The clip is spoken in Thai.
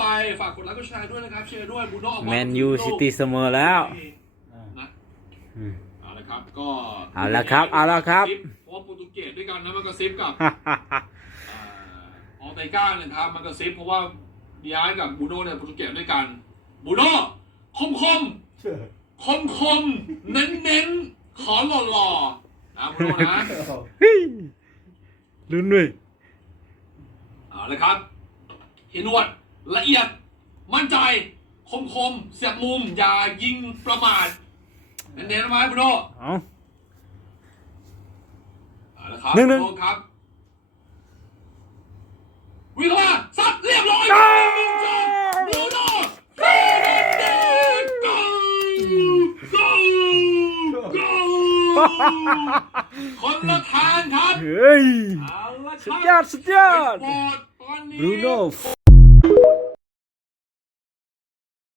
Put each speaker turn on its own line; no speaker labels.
ไป ฝากกดไลค์กดแชร์ด้วยนะครับเชียร์ด้วยบูโน่ออก
แมนยูซิตี้เสมอแล้ว
นะ
อืม
เอาละครับก็
เอาละครับเอาละครับ
เพราะว่าโปรตุเกสด้วยกันนะมันก็ซิปกับอ่าออเตก้านะครับมันก็ซิปเพราะว่าดีอาร์กับบูโน่เนี่ยโปรตุเกสด้วยกันบูโน่คมคมคมคมเน้นเน้นๆขอหล่อหล่อๆนะบูโน่นะ
เฮ้ยลุ้นด้วย
เอาละครับเห็นหนวด ละเอียดมั่นใจคมคมๆเสียบมุม อย่ายิงประมาทเน้นๆไหมบูโน่
เอา
เอาละครับ
หนึ่งหนึ่ง
บูโครับ วิ่งเข้ามาซัดเรียบร้อย
จ้า
บูโน่เฟรนเดสโกโกโกคนละทางครับ
เฮ้ย
เอาละค
สุด
รับ
ยอดสุดยอด
โปรดตอนนี้
บรูโน่